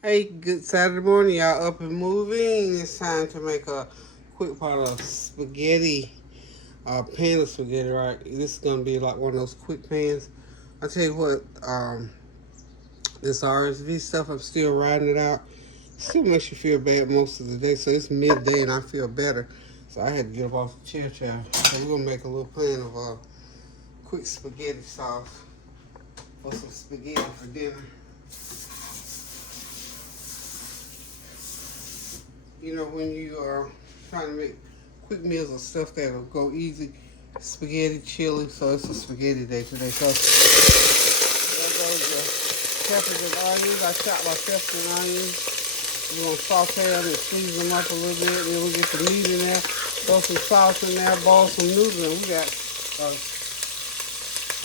Hey, good Saturday morning, y'all. Up and moving. It's time to make a quick pot of spaghetti, pan of spaghetti. Right, this is gonna be like one of those quick pans. I tell you what, this RSV stuff, I'm still riding it out. Still makes you feel bad most of the day. So it's midday and I feel better. So I had to get up off the chair. So we're gonna make a little pan of quick spaghetti sauce for some spaghetti for dinner. You know, when you are trying to make quick meals of stuff that'll go easy, spaghetti, chili, so it's a spaghetti day today. So there goes the peppers and onions. I chopped my peppers and onions. We're going to saute them and season them up a little bit. Then we'll get the meat in there, throw some sauce in there, boil some noodles, and we got uh,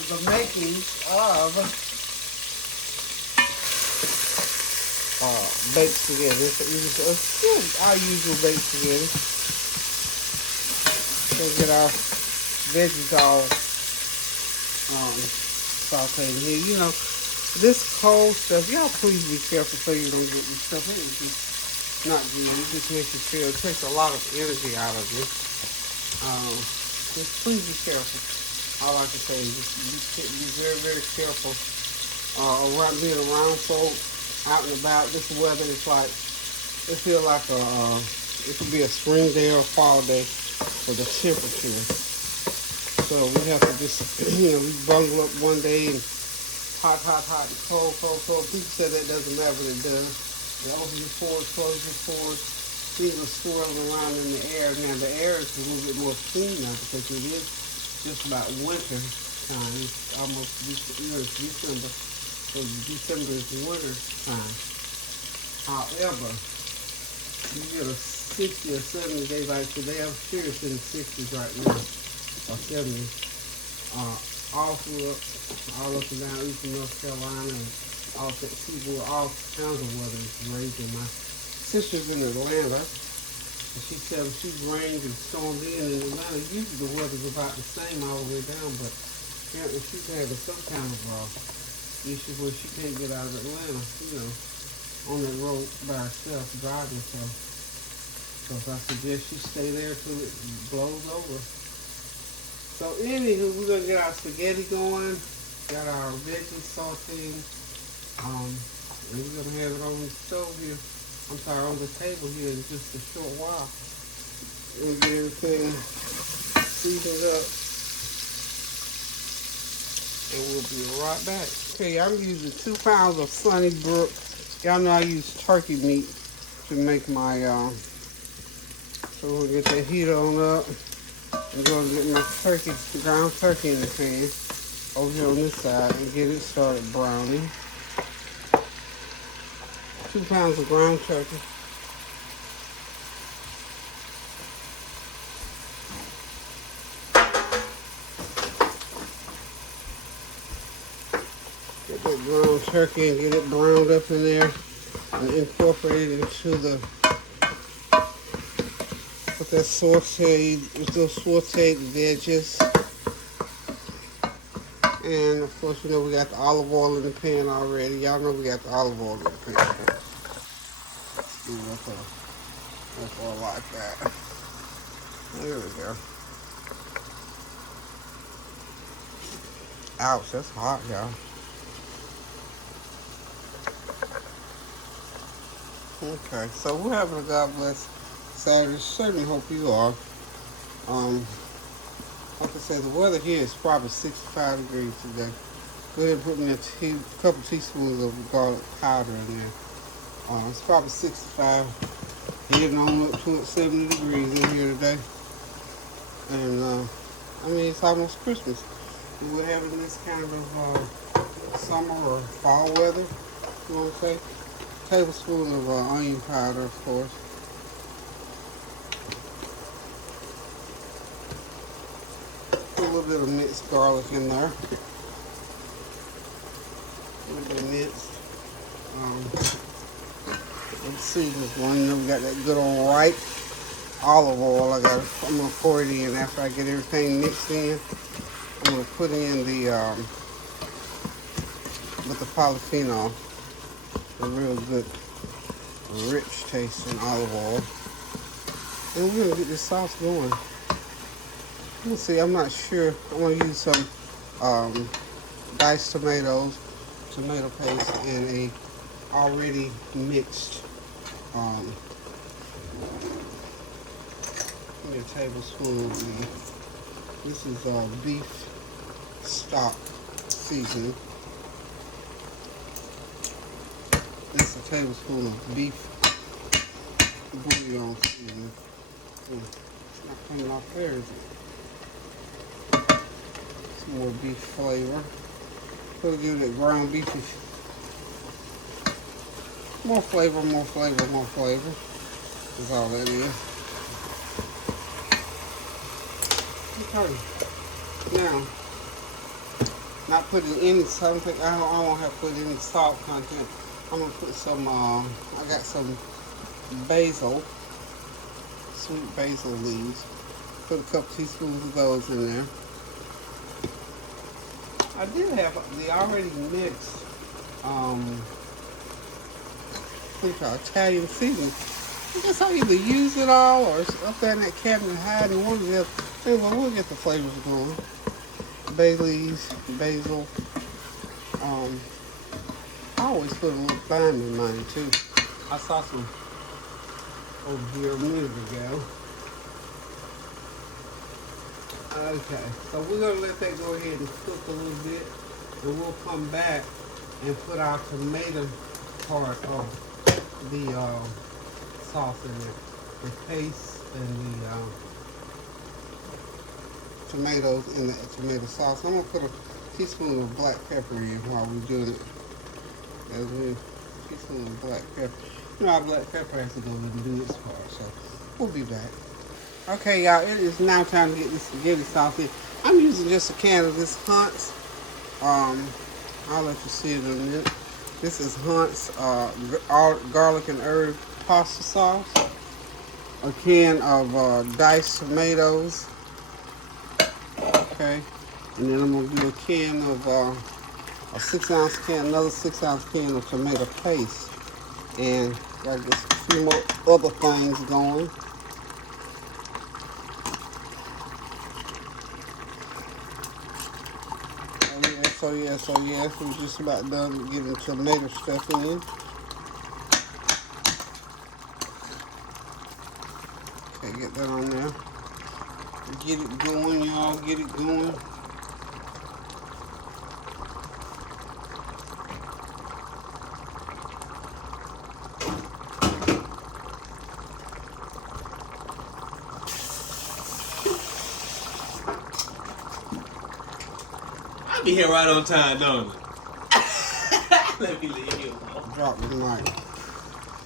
the makings of baked spaghetti. It's our usual baked spaghetti. So get our veggies all sauteed here. You know, this cold stuff, y'all please be careful so you don't get this stuff. It is just not good. It just makes you feel, it takes a lot of energy out of you. Just please be careful. All I can say is just be very, very careful around being around folk out and about. This weather is like, it feels like it could be a spring day or a fall day for the temperature. So we have to just, we bungle up one day and hot, and cold, cold. People say that doesn't matter, but it does. You open your pores, close your pores, things are swirling around in the air. Now the air is a little bit more clean now because it is just about winter time. It's almost December. So December is winter time. However, you get a 60 or 70 day like today. I'm sure it's in the 60s right now, or 70s. All through all up and down eastern North Carolina and all that seaboard, all kinds of weather is raging. My sister's in Atlanta, and she said she's rained and stormed in Atlanta. Usually the weather's about the same all the way down, but apparently she's having some kind of issue where she can't get out of Atlanta, on that road by herself driving. So I suggest she stay there till it blows over. So anywho, we're gonna get our spaghetti going. Got our veggies sauteing. And we're gonna have it on the stove here. I'm sorry, on the table here in just a short while. We'll get everything seasoned up, and we'll be right back. Okay, I'm using 2 pounds of Sunnybrook. Y'all know I use turkey meat to make my. So we'll get that heat on up. I'm going to get my ground turkey in the pan over here on this side and get it started browning. 2 pounds of ground turkey. Get that ground turkey and get it browned up in there and incorporate it into with those sauteed veggies. And of course, we got the olive oil in the pan already. Y'all know we got the olive oil in the pan. Let's do with oil like that. There we go. Ouch, that's hot, y'all. Okay, so we're having a God bless Saturday. Certainly hope you are. Like I said, the weather here is probably 65 degrees today. Go ahead and put me a couple teaspoons of garlic powder in there. It's probably 65, heading on up to 70 degrees in here today. And it's almost Christmas. We're having this kind of summer or fall weather, you want to say. Tablespoon of onion powder, of course. Put a little bit of minced garlic in there. A little bit of minced. Let's see this one. We got that good old ripe olive oil. I'm gonna pour it in after I get everything mixed in. I'm gonna put in with the polyphenol. A real good rich tasting olive oil. And we're gonna get this sauce going. Let's see, I'm not sure. I'm gonna use some diced tomatoes, tomato paste, and a already mixed give me a tablespoon of this is beef stock seasoning. This is a tablespoon of beef bouillon seasoning. It's not coming off there, is it? Some more beef flavor. We'll give that ground beef more flavor, more flavor, more flavor. That's all that is. Okay. Now, not putting any something. I don't have to put any salt content. I'm gonna put some. I got some basil, sweet basil leaves. Put a couple teaspoons of those in there. I did have the already mixed Italian seasoning. I guess I'll either use it all or it's up there in that cabinet hiding. One of the other. Anyway, we'll get the flavors going. Bay leaves, basil. I always put a little thyme in mine too. I saw some over here a minute ago. Okay, so we're gonna let that go ahead and cook a little bit, and we'll come back and put our tomato part of the sauce in there, the paste and the tomatoes in the tomato sauce. I'm gonna put a teaspoon of black pepper in while we're doing it. As we teaspoon of black pepper. You know, our black pepper has to go and do its part, so we'll be back. Okay, y'all, it is now time to get this spaghetti sauce in. I'm using just a can of this Hunt's. I'll let you see it in a minute. This is Hunt's garlic and herb pasta sauce. A can of diced tomatoes. Okay, and then I'm gonna do a can of a 6-ounce can, another 6-ounce can of tomato paste, and got just a few more other things going. So yes, we're just about done getting tomato stuff in. Okay, get that on there. Get it going, y'all. Get it going. Be here right on time, don't it? Let me leave you alone. Drop the mic.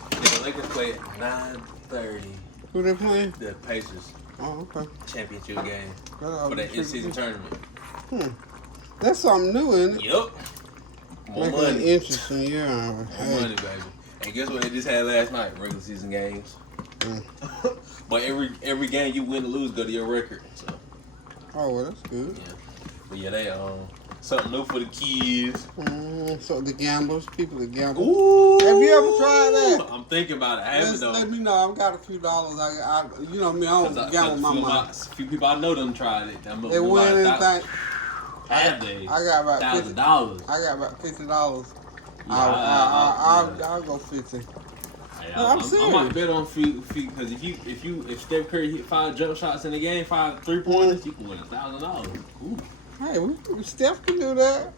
The Lakers play at 9:30. Who they playing? The Pacers. Oh, okay. Championship game for that in-season tournament. That's something new, isn't it? Yup. More Making money. it interesting, yeah. More money, baby. And guess what they just had last night? Regular season games. But every game you win or lose go to your record. So. Oh, well, that's good. Yeah. But yeah, they something new for the kids. So the gamblers, people that gamble. Ooh, have you ever tried that? I'm thinking about it. I haven't though. Let me know. I've got a few dollars. I you know me. I don't gamble my money. A few people I know them tried it. They win anything. Have they? I got about $1,000. I got about $50. Yeah, I'll go 50. Hey, No, I'm serious. I might bet on few because if Steph Curry hit 5 jump shots in the game, 5 3-pointers, you can win $1,000. Ooh. Hey, Steph can do that.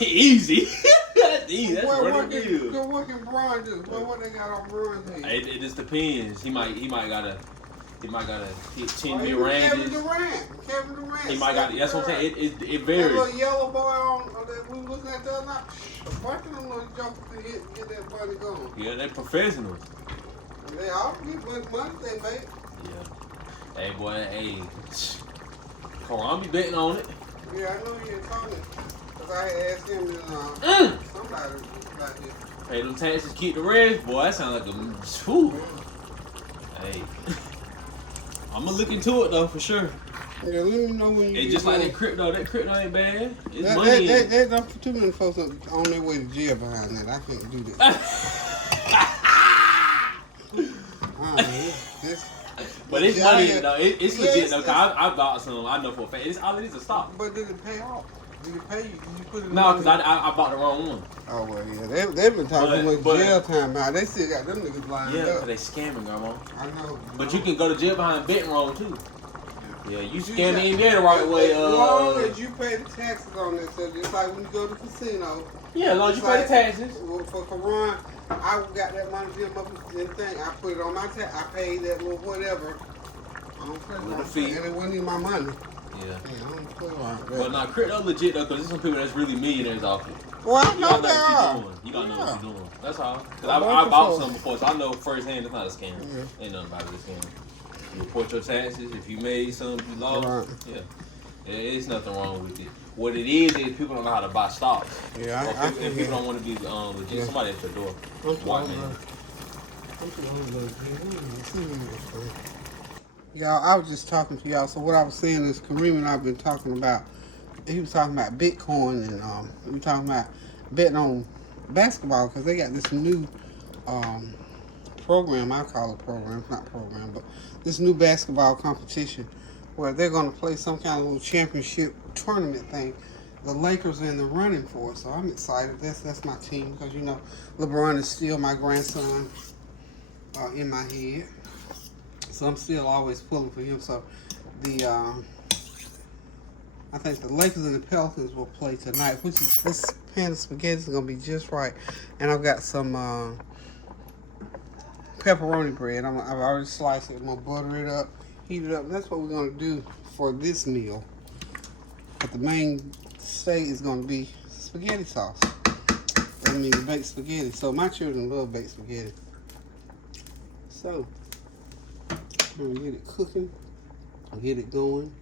Easy. That's easy. That's What running can Bron do? What they got on Bron's head? It just depends. He might gotta hit 10 mid Kevin ranges. Durant. He might got. That's what I'm saying. It That varies. little yellow boy that we was looking at the other night. A bunch of them little jokers can get that money going. Yeah, they professionals. They all get money they make. Yeah. Hey boy, hey. Coron be betting on it. Yeah, I know you had told me. Because I had asked him and somebody about this. Pay them taxes, keep the rest. Boy, that sounds like a whew. Hey. I'm gonna look into it though for sure. Yeah, let me know when you. It's just like that crypto ain't bad. It's money. money. Too many folks on their way to jail behind that. I can't do that. But it's money, though. It's legit, though. Cause I bought some. I know for a fact. It's all it is a stock. But did it pay off? Did it pay you? You put it No, because I bought the wrong one. Oh, well, yeah. They've been talking too much jail time out. They still got them niggas lined up. Yeah, they scamming, Grandma. I know. But you can go to jail behind betting wrong, too. Yeah, you scam the NBA the right way. As long as you pay the taxes on that stuff, just like when you go to the casino. Yeah, as long as you pay the taxes. For Quran, I got that money in my thing. I put it on my tax. I paid that little whatever. I don't play with it. And it wasn't even my money. Yeah. I don't play around with that. But now, crypto legit, though, because there's some people that's really millionaires off it. Well, I know they are. You gotta know what you're doing. That's all. Because I bought some before, so I know firsthand it's not a scam. Ain't nothing about it, a scam. You report your taxes. If you made some, you lost. Yeah. It's nothing wrong with it. What it is people don't know how to buy stocks. Yeah, people don't want to be legit. Yeah. Somebody at your door. White man. Y'all, I was just talking to y'all. So what I was saying is Kareem and I have been talking about. He was talking about Bitcoin and we were talking about betting on basketball because they got this new program. I call it program, not program, but this new basketball competition where they're going to play some kind of little championship tournament thing. The Lakers are in the running for it, so I'm excited. That's my team because, you know, LeBron is still my grandson in my head. So I'm still always pulling for him. So I think the Lakers and the Pelicans will play tonight, which is this pan of spaghetti is going to be just right. And I've got some pepperoni bread. I've already sliced it. I'm going to butter it up, heat it up. And that's what we're going to do for this meal. But the main stay is going to be spaghetti sauce. I mean, baked spaghetti. So my children love baked spaghetti. So, I'm going to get it cooking. I'll get it going.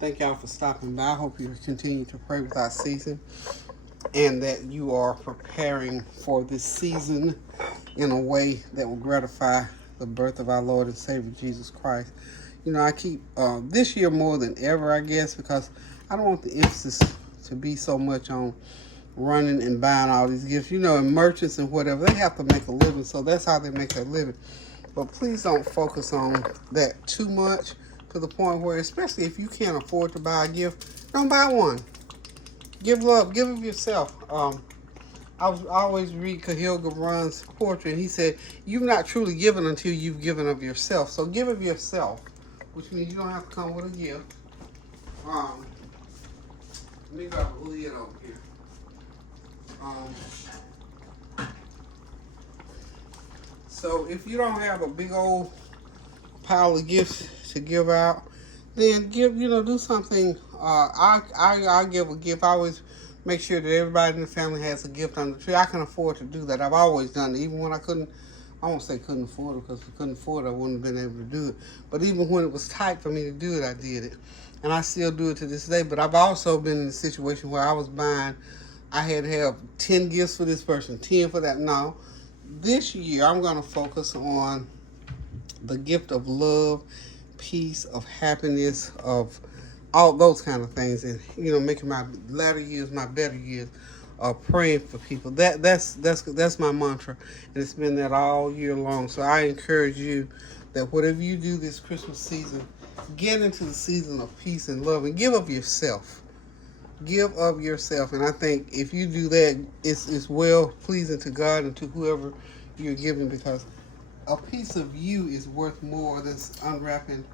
Thank y'all for stopping by. I hope you continue to pray without ceasing and that you are preparing for this season in a way that will gratify the birth of our Lord and Savior Jesus Christ. You know, I keep this year more than ever, I guess, because I don't want the emphasis to be so much on running and buying all these gifts. You know, and merchants and whatever, they have to make a living, so that's how they make their living. But please don't focus on that too much to the point where, especially if you can't afford to buy a gift, don't buy one. Give love, give of yourself. I always read Khalil Gibran's poetry, and he said, "You've not truly given until you've given of yourself." So give of yourself, which means you don't have to come with a gift. Let me grab a lid over here. So if you don't have a big old pile of gifts to give out, then do something. I give a gift. I always make sure that everybody in the family has a gift on the tree. I can afford to do that. I've always done it, even when I couldn't. I won't say couldn't afford it, because if I couldn't afford it, I wouldn't have been able to do it. But even when it was tight for me to do it, I did it. And I still do it to this day. But I've also been in a situation where I was buying, I had to have 10 gifts for this person, 10 for that. No. This year, I'm going to focus on the gift of love, peace, of happiness, of all those kind of things. And, making my latter years my better years. Praying for people. That's my mantra, and it's been that all year long. So I encourage you that whatever you do this Christmas season, get into the season of peace and love, and give of yourself. Give of yourself, and I think if you do that, it's well pleasing to God and to whoever you're giving, because a piece of you is worth more than unwrapping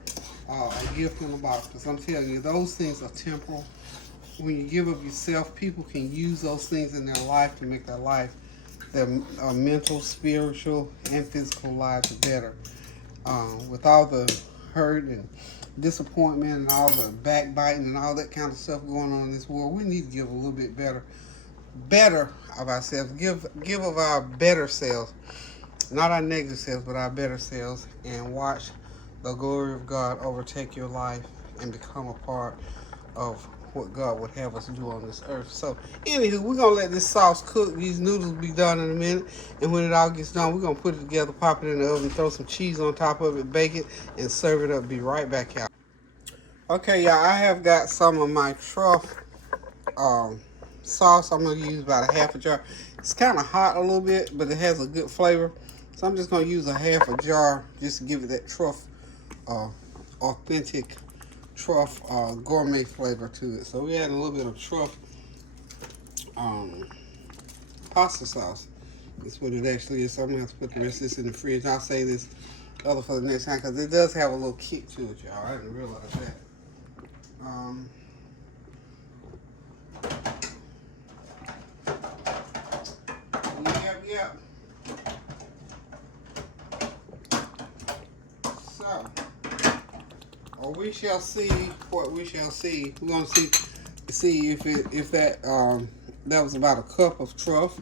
a gift in a box. Because I'm telling you, those things are temporal. When you give of yourself, people can use those things in their life to make their mental, spiritual, and physical lives better. With all the hurt and disappointment and all the backbiting and all that kind of stuff going on in this world, we need to give a little bit better of ourselves. Give of our better selves, not our negative selves, but our better selves, and watch the glory of God overtake your life and become a part of what God would have us do on this earth. So, anywho, we're going to let this sauce cook. These noodles will be done in a minute. And when it all gets done, we're going to put it together, pop it in the oven, throw some cheese on top of it, bake it, and serve it up. Be right back out. Okay, y'all, I have got some of my truffle sauce. I'm going to use about a half a jar. It's kind of hot a little bit, but it has a good flavor. So I'm just going to use a half a jar just to give it that truff, authentic truff gourmet flavor to it. So we add a little bit of truff pasta sauce. That's what it actually is. So I'm going to have to put the rest of this in the fridge. I'll save this other for the next time because it does have a little kick to it, y'all. I didn't realize that. Yep. So, we shall see what we shall see. We're gonna see if that that was about a cup of truff.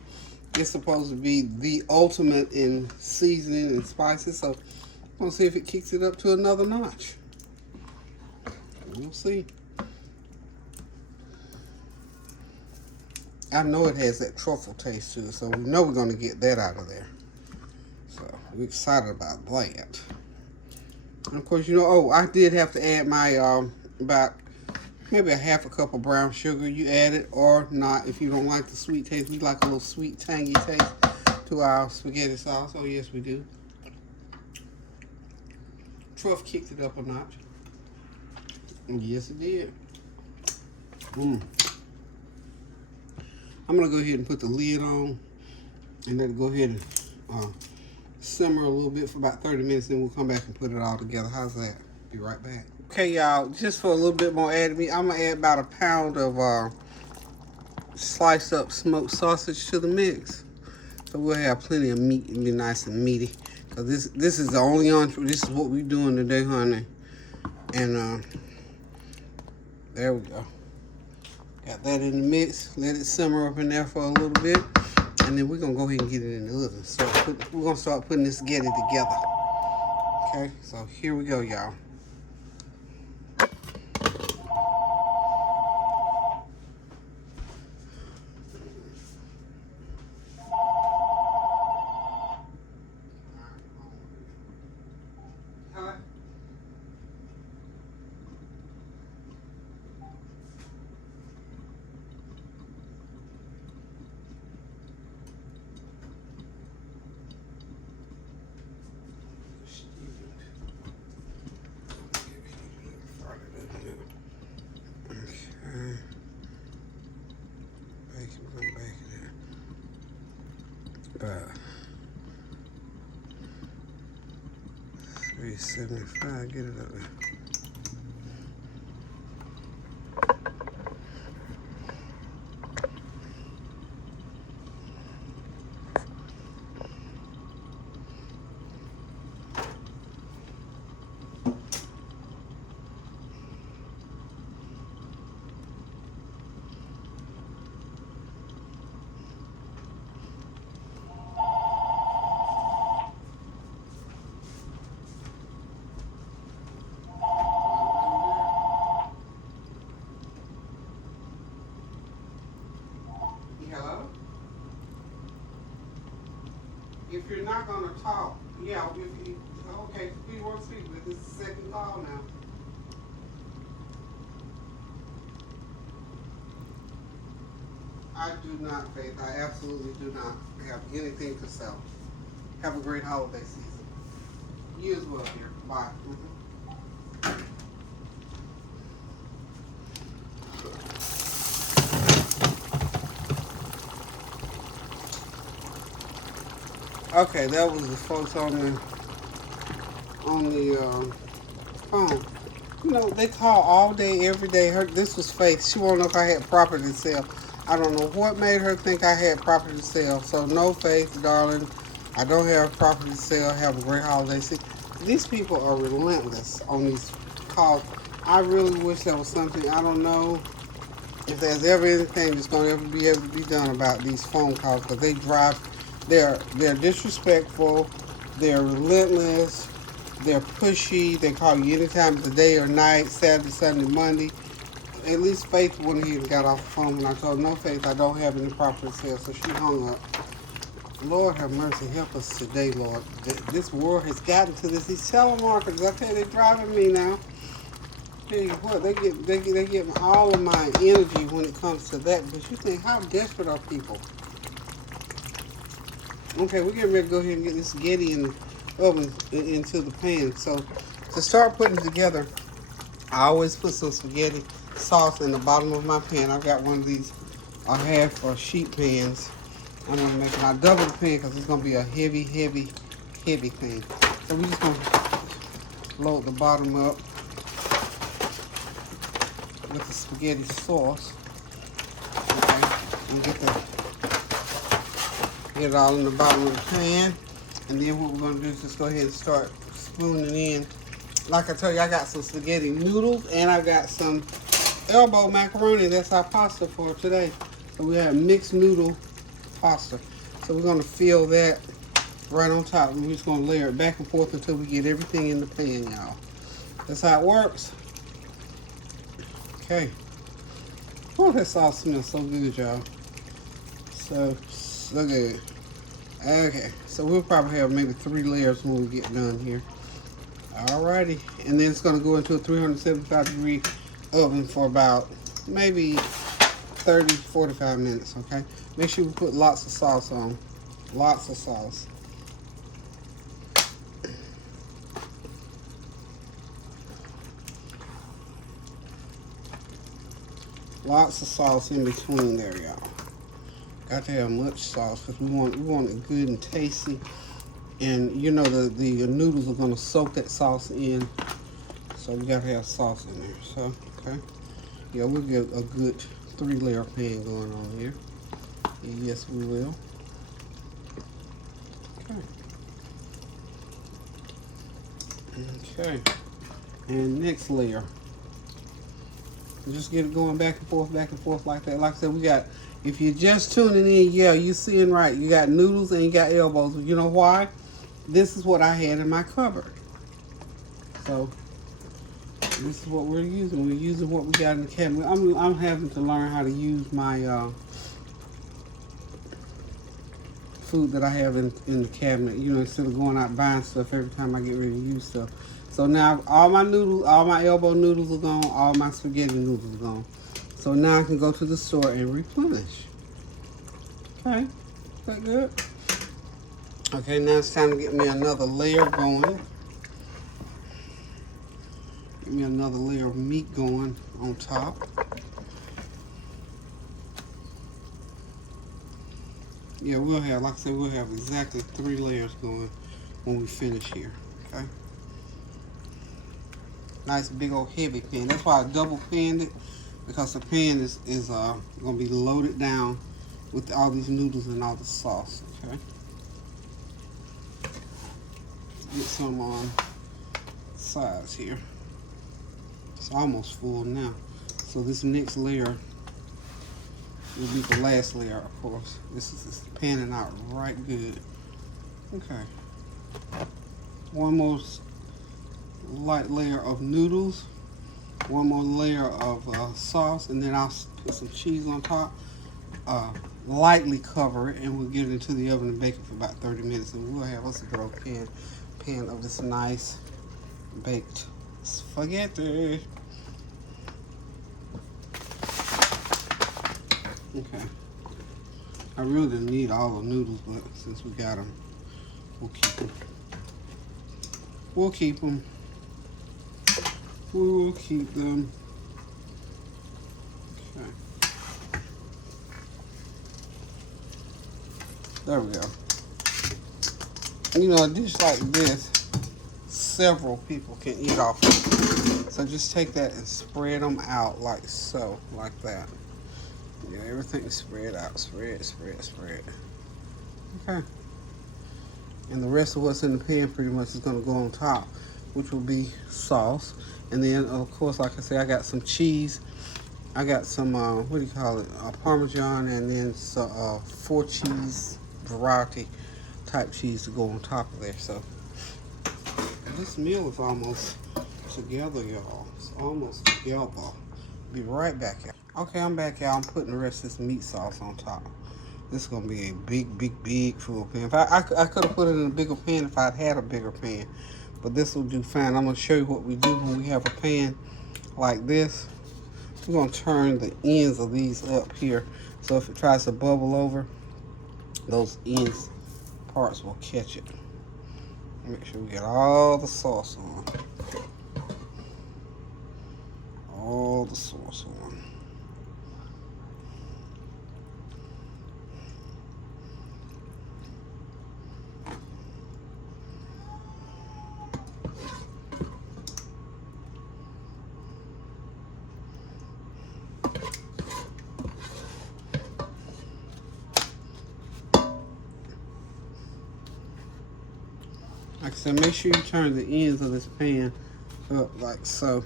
It's supposed to be the ultimate in seasoning and spices. So, we're gonna see if it kicks it up to another notch. We'll see. I know it has that truffle taste to it, so we know we're going to get that out of there. So, we're excited about that. And, of course, you know, I did have to add my, about maybe a half a cup of brown sugar. You add it or not if you don't like the sweet taste. We like a little sweet, tangy taste to our spaghetti sauce. Oh, yes, we do. Truff kicked it up a notch. Yes, it did. I'm going to go ahead and put the lid on and let it go ahead and simmer a little bit for about 30 minutes. Then we'll come back and put it all together. How's that? Be right back. Okay, y'all, just for a little bit more added meat, I'm going to add about a pound of sliced up smoked sausage to the mix. So we'll have plenty of meat and be nice and meaty. Because this is the only entree. This is what we're doing today, honey. And there we go. Got that in the mix. Let it simmer up in there for a little bit. And then we're going to go ahead and get it in the oven. So we're going to start putting this spaghetti together. Okay, so here we go, y'all. About 375, get it up there. If you're not going to talk, yeah, okay, we won't speak, but this is the second call now. I do not, Faith. I absolutely do not have anything to sell. Have a great holiday season. You as well, dear. Bye. Okay, that was the folks on the phone. You know, they call all day, every day. This was Faith. She wanted to know if I had property to sell. I don't know what made her think I had property to sell. So no, Faith, darling. I don't have property to sell. Have a great holiday season. These people are relentless on these calls. I really wish there was something, I don't know if there's ever anything that's going to ever be able to be done about these phone calls, because they drive. They're disrespectful, they're relentless, they're pushy, they call you any time of the day or night, Saturday, Sunday, Monday. At least Faith went ahead and got off the phone when I told her, no, Faith, I don't have any property to sell, so she hung up. Lord have mercy, help us today, Lord. This world has gotten to this. These telemarketers, I tell you, they're driving me now. Tell you what, they get all of my energy when it comes to that, but you think, how desperate are people? Okay, we're getting ready to go ahead and get this spaghetti in the oven into the pan. So to start putting it together, I always put some spaghetti sauce in the bottom of my pan. I've got one of these half or sheet pans. I'm going to make it. I double the pan because it's going to be a heavy pan. So we're just going to load the bottom up with the spaghetti sauce. Okay, and get it all in the bottom of the pan. And then what we're going to do is just go ahead and start spooning in. Like I told you, I got some spaghetti noodles and I got some elbow macaroni. That's our pasta for today. So we have mixed noodle pasta. So we're going to fill that right on top. We're just going to layer it back and forth until we get everything in the pan, y'all. That's how it works. Okay. Oh, that sauce smells so good, y'all. So good. Okay, so we'll probably have maybe 3 layers when we get done here. Alrighty, and then it's going to go into a 375-degree oven for about maybe 30-45 minutes, okay? Make sure we put lots of sauce on. Lots of sauce. Lots of sauce in between there, y'all. Got to have much sauce because we want it good and tasty. And you know the noodles are going to soak that sauce in. So we got to have sauce in there. So, okay. Yeah, we'll get a good 3-layer pan going on here. Yes, we will. Okay. And next layer. Just get it going back and forth like that. Like I said, we got, if you're just tuning in, yeah, you're seeing right. You got noodles and you got elbows. You know why? This is what I had in my cupboard. So, this is what we're using. We're using what we got in the cabinet. I'm having to learn how to use my food that I have in the cabinet. You know, instead of going out buying stuff every time I get ready to use stuff. So now all my noodles, all my elbow noodles are gone. All my spaghetti noodles are gone. So now I can go to the store and replenish. Okay, is that good? Okay, now it's time to get me another layer going. Get me another layer of meat going on top. Yeah, we'll have, like I said, we'll have exactly 3 layers going when we finish here, okay? Nice big old heavy pan. That's why I double panned it, because the pan is going to be loaded down with all these noodles and all the sauce, okay? Get some on sides here. It's almost full now. So this next layer will be the last layer, of course. This is panning out right good. Okay. One more light layer of noodles. One more layer of sauce, and then I'll put some cheese on top. Lightly cover it, and we'll get it into the oven and bake it for about 30 minutes. And we'll have us a good old pan of this nice baked spaghetti. Okay. I really didn't need all the noodles, but since we got them, we'll keep them. We'll keep them. We'll keep them. Okay. There we go. You know, a dish like this, several people can eat off of it. So just take that and spread them out like so, like that. Yeah, everything spread out. Spread. Okay. And the rest of what's in the pan pretty much is going to go on top, which will be sauce. And then, of course, like I said, I got some cheese. I got some, what do you call it, Parmesan, and then some 4-cheese variety type cheese to go on top of there. So this meal is almost together, y'all. It's almost together. Be right back, y'all. Okay, I'm back, y'all. I'm putting the rest of this meat sauce on top. This is going to be a big full pan. If I could have put it in a bigger pan if I'd had a bigger pan. But this will do fine. I'm going to show you what we do when we have a pan like this. We're going to turn the ends of these up here. So if it tries to bubble over, those ends parts will catch it. Make sure we get all the sauce on. All the sauce on. Like I said, make sure you turn the ends of this pan up like so.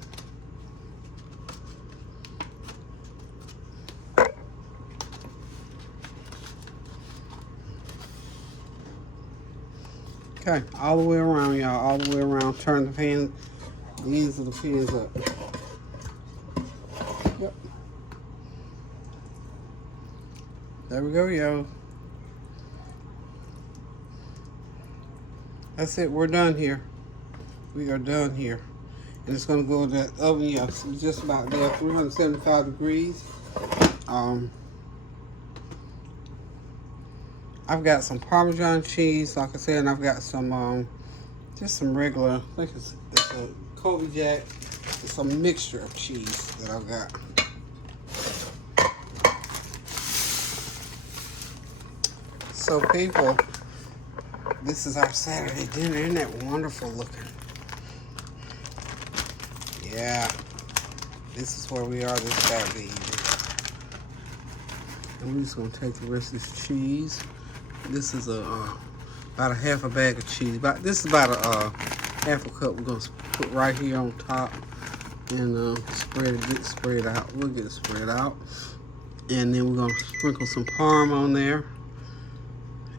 Okay, all the way around, y'all. All the way around. Turn the pan, the ends of the pans up. Yep. There we go, y'all. That's it. We're done here. We are done here. And it's going to go in that oven, yeah, so just about there, 375 degrees. I've got some Parmesan cheese, like I said, and I've got some, just some regular, I think it's a Colby Jack. It's a mixture of cheese that I've got. So people, this is our Saturday dinner. Isn't that wonderful looking? Yeah, this is where we are this Saturday evening. And we're just gonna take the rest of this cheese. This is about a half a bag of cheese. This is about a half a cup. We're gonna put right here on top and spread it out. We'll get it spread out, and then we're gonna sprinkle some parm on there,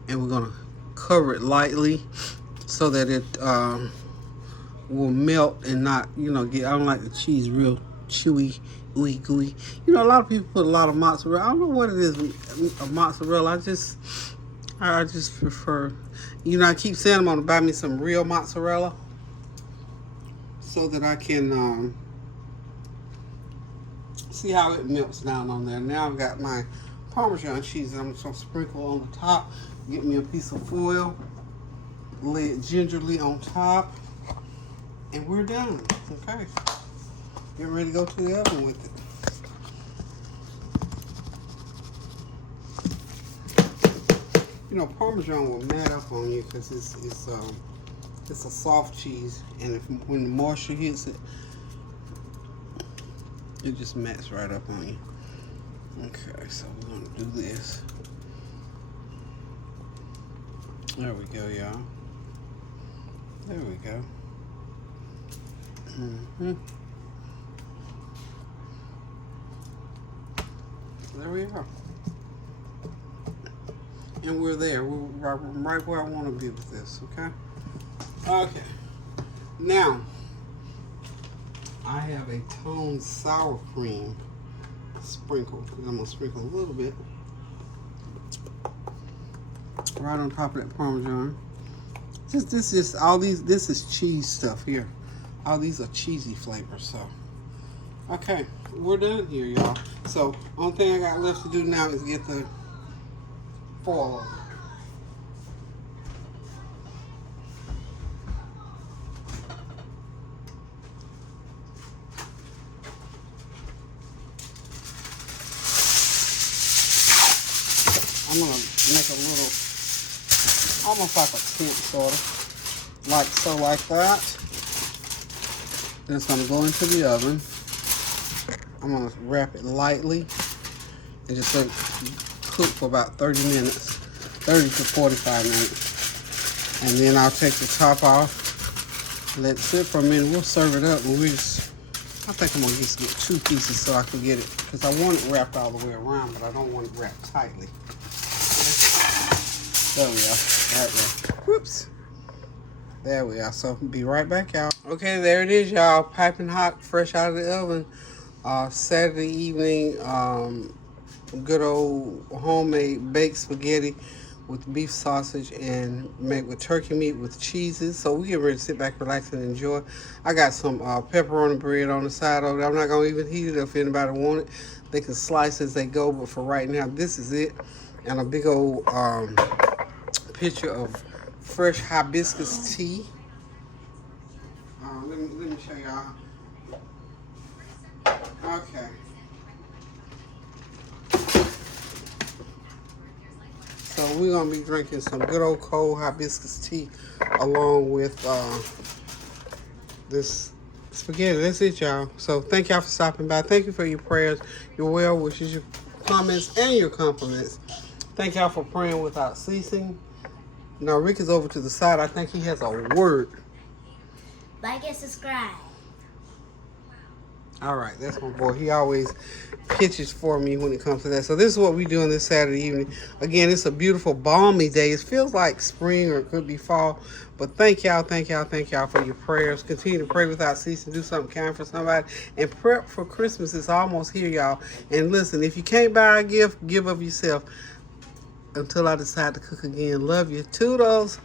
and we're gonna cover it lightly so that it will melt and not, get. I don't like the cheese real chewy, ooey gooey. A lot of people put a lot of mozzarella. I don't know what it is of mozzarella. I just prefer, I keep saying I'm gonna buy me some real mozzarella so that I can see how it melts down on there. Now I've got my Parmesan cheese that I'm just gonna sprinkle on the top. Get me a piece of foil, lay it gingerly on top, and we're done. Okay, get ready to go to the oven with it. Parmesan will mat up on you because it's a soft cheese, and when the moisture hits it, it just mats right up on you. Okay, so we're gonna do this. There we go, y'all. There we go. There we are. And we're there. We're right where I want to be with this, okay? Okay. Now, I have a toned sour cream sprinkled. I'm going to sprinkle a little bit right on top of that Parmesan. This is cheese stuff here. All these are cheesy flavors, so. Okay, we're done here, y'all. So, only thing I got left to do now is get the foil over. I'm gonna make a little, almost like a tent, sort of, like that. Then it's gonna go into the oven. I'm gonna wrap it lightly and just let it cook for about 30 minutes, 30 to 45 minutes. And then I'll take the top off, let it sit for a minute. We'll serve it up, and I think I'm gonna just get 2 pieces so I can get it, because I want it wrapped all the way around, but I don't want it wrapped tightly. There we are, right there. Whoops. There we are. So be right back, y'all. Okay, there it is, y'all. Piping hot, fresh out of the oven. Saturday evening, good old homemade baked spaghetti with beef sausage and made with turkey meat with cheeses. So we get ready to sit back, relax, and enjoy. I got some pepperoni bread on the side of it. I'm not gonna even heat it up if anybody want it. They can slice as they go, but for right now, this is it. And a big old pitcher of fresh hibiscus tea. Let me show y'all. Okay. So we're gonna be drinking some good old cold hibiscus tea along with this spaghetti. That's it, y'all. So thank y'all for stopping by. Thank you for your prayers, your well wishes, your comments, and your compliments. Thank y'all for praying without ceasing. Now Rick is over to the side. I think he has a word. Like and subscribe. All right, that's my boy. He always pitches for me when it comes to that. So this is what we do on this Saturday evening. Again, it's a beautiful, balmy day. It feels like spring or it could be fall. But thank y'all for your prayers. Continue to pray without ceasing. Do something kind for somebody. And prep for Christmas. It's almost here, y'all. And listen, if you can't buy a gift, give of yourself. Until I decide to cook again. Love you. Toodles.